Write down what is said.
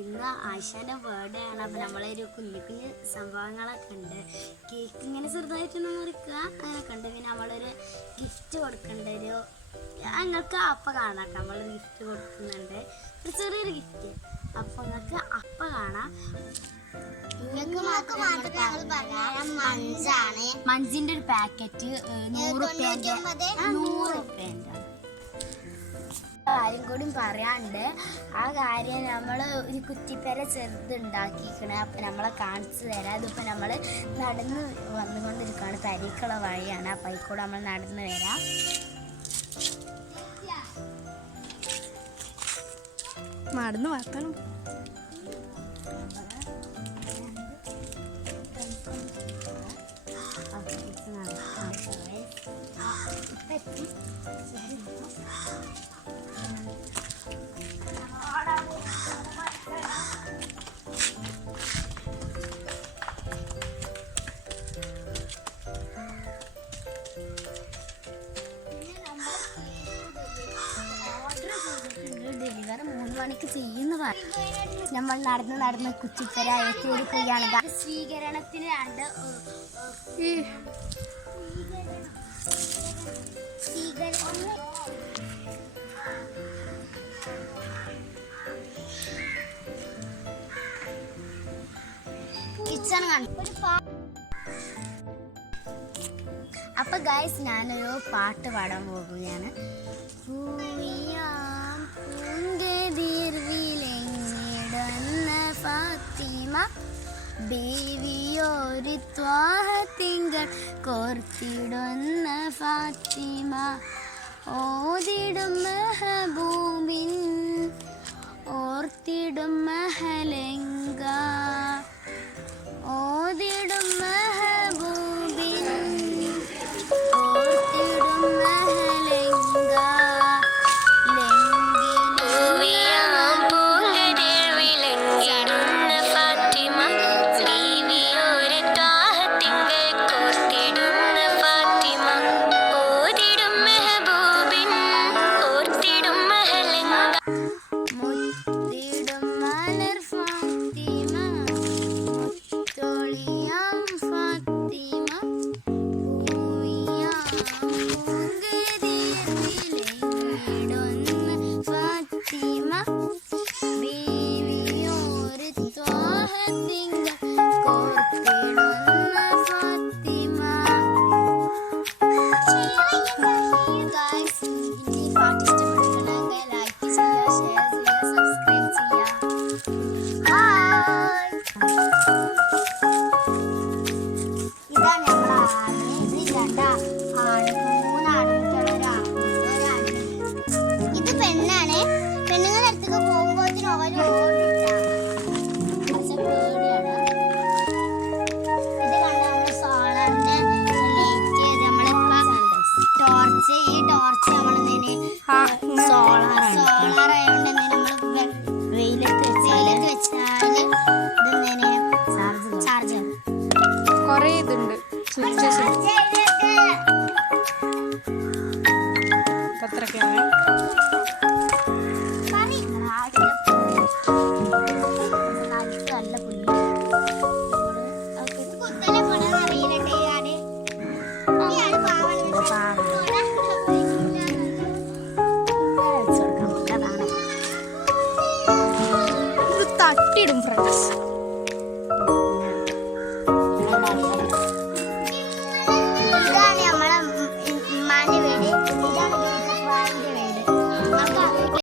ഇന്ന് ആയിഷാൻ്റെ ബർത്ത്ഡേ ആണ്. അപ്പം നമ്മളൊരു കുഞ്ഞു കുഞ്ഞു സംഭവങ്ങളൊക്കെ ഉണ്ട്. കേക്ക് ഇങ്ങനെ ചെറുതായിട്ടൊന്ന് മുറിക്കുക അങ്ങനെയൊക്കെ ഉണ്ട്. പിന്നെ നമ്മളൊരു ഗിഫ്റ്റ് കൊടുക്കുന്നുണ്ട്. നിങ്ങൾക്ക് അപ്പം കാണാം, നമ്മൾ ഗിഫ്റ്റ് കൊടുക്കുന്നുണ്ട്, ഒരു ചെറിയൊരു ഗിഫ്റ്റ്. അപ്പം നിങ്ങൾക്ക് അപ്പം കാണാം. മഞ്ചിൻ്റെ ഒരു പാക്കറ്റ് 100 റുപ്യേൻ്റെ കാര്യം കൂടി പറയാണ്ട്. ആ കാര്യം നമ്മൾ ഒരു കുറ്റിപ്പേര ചെറുതുണ്ടാക്കിക്കണേ. അപ്പം നമ്മളെ കാണിച്ചു തരാം. അതിപ്പോൾ നമ്മൾ നടന്ന് വന്നുകൊണ്ടിരിക്കുകയാണ്. തരിക്കുള്ള വഴിയാണ്. അപ്പം അതിൽക്കൂടെ നമ്മൾ നടന്ന് വരാം. നടന്ന് വർത്തണം. ഡെലിവറി 3 മണിക്ക് ചെയ്യുന്ന നമ്മൾ നടന്ന് കുറ്റിപ്പര എത്തിയിരിക്കുകയാണ്. സ്വീകരണത്തിന് അപ്പൊ ഗൈസ് ഞാനൊരു പാട്ട് പാടാൻ പോകുകയാണ്. ഫാത്തിമ ബേവിയൊരു ത്വാഹത്തിങ്കൾ കോർത്തിടുന്ന ഫാത്തിമ ഓതിടും മെഹബൂബിൻ ഓർത്തിടും മഹലങ്ക ഓതിടും മെഹബൂബിൻ ഓർത്തിടും മഹലങ്ക കൊറേ ഇതുണ്ട് പത്രക്കാണ്. തട്ടിടും ഫ്രണ്ട്സ്.